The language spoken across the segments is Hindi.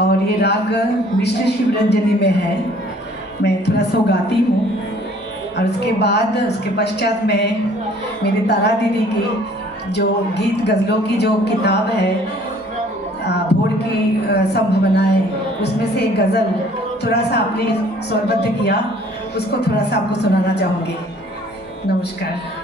और ये राग मिश्र शिवरंजनी में है। मैं थोड़ा सा गाती हूँ। और उसके बाद, उसके पश्चात मैं, मेरी तारा दीदी की जो गीत, गज़लों की जो किताब है भोर की संभावनाएँ उसमें से एक गज़ल थोड़ा सा आपने स्वरबद्ध किया, उसको थोड़ा सा आपको सुनाना चाहूँगी। नमस्कार।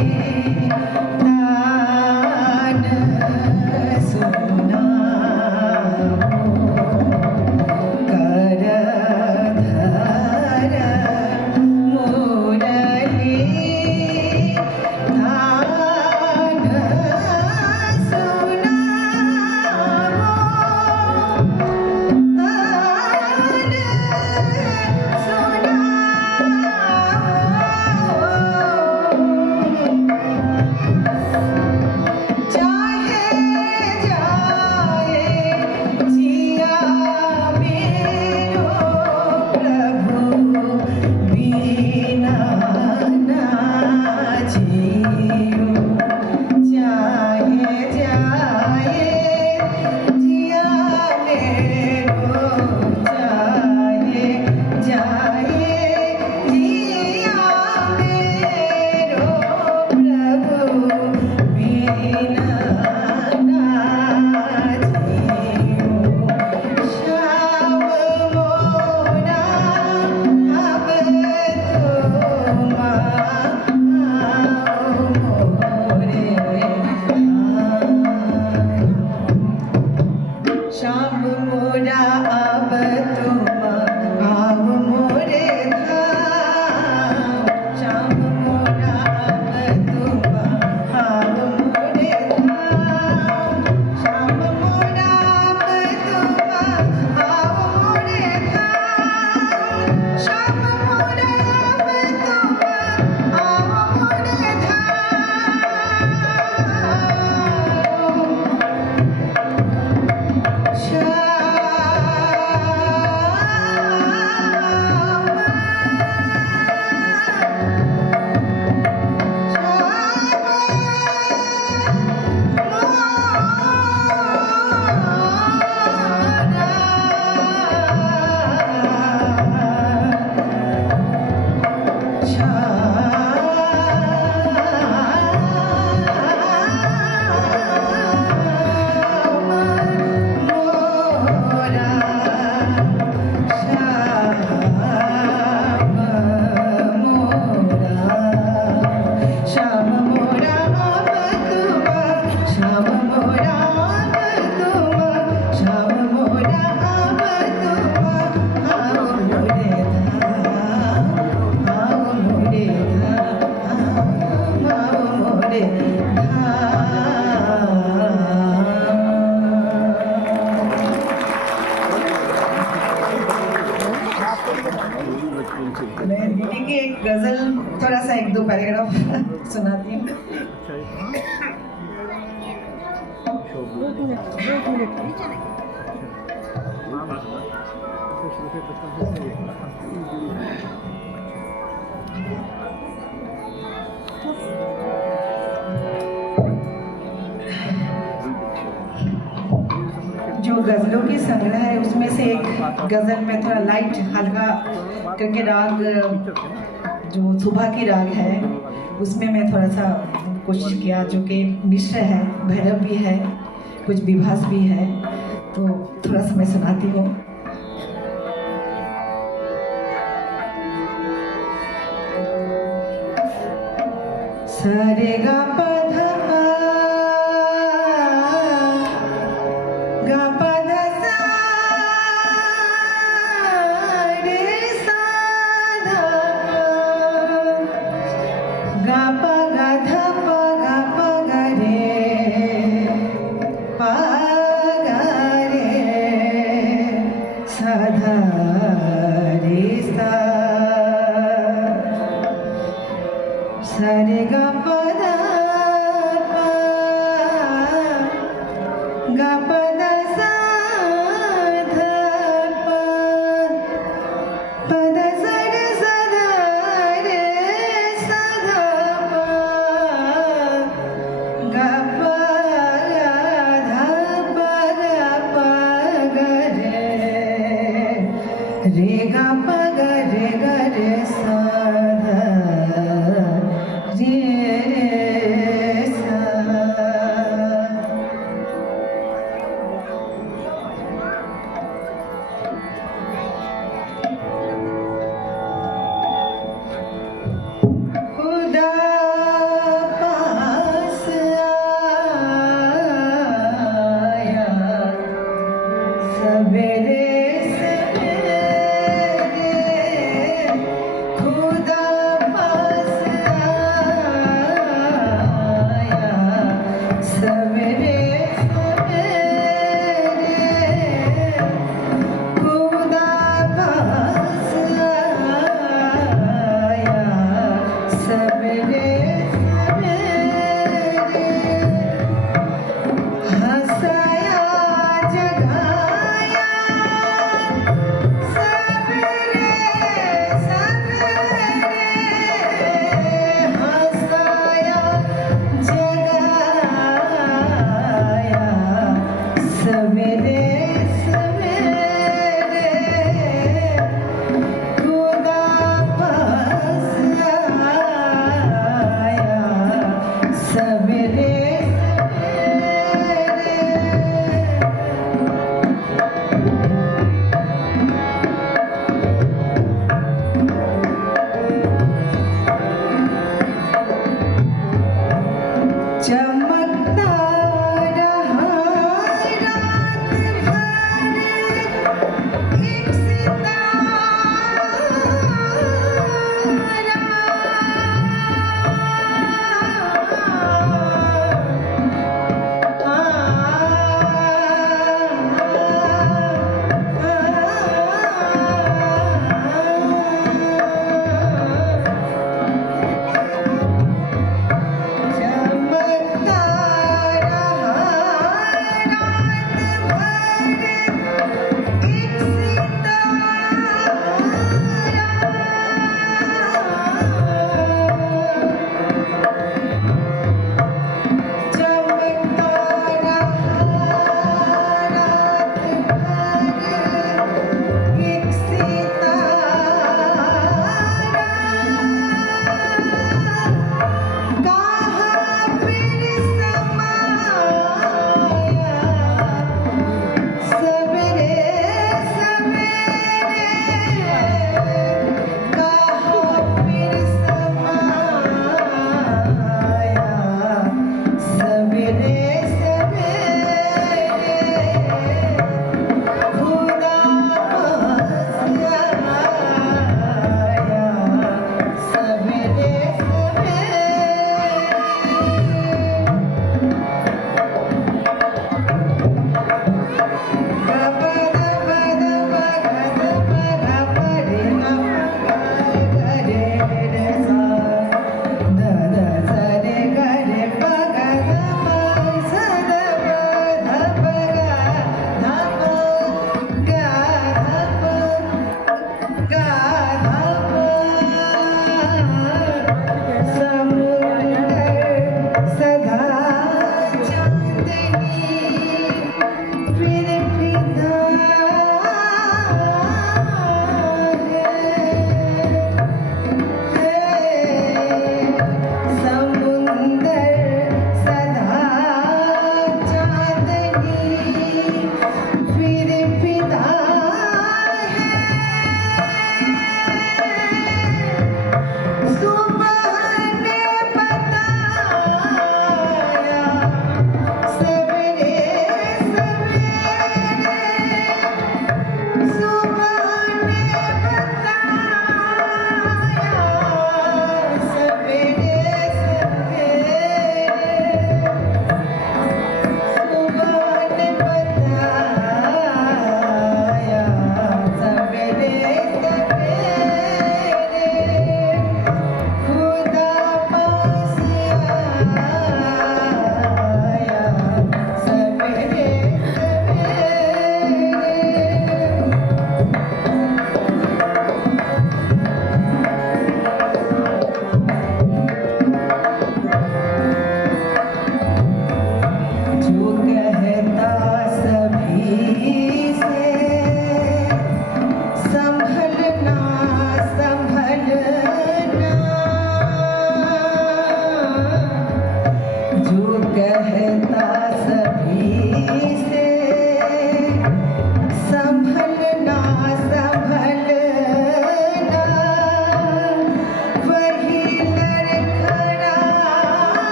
Thank you. बड़े मैं एक गज़ल थोड़ा सा एक दो पैराग्राफ सुनाती हूँ Thank you. गज़लों की संग्रह है, उसमें से एक गज़ल में थोड़ा लाइट हल्का करके राग, जो सुबह की राग है, उसमें मैं थोड़ा सा कोशिश किया, जो कि मिश्र है, भैरव भी है, कुछ विभास भी है तो थोड़ा सा मैं सुनाती हूँ। सरे गा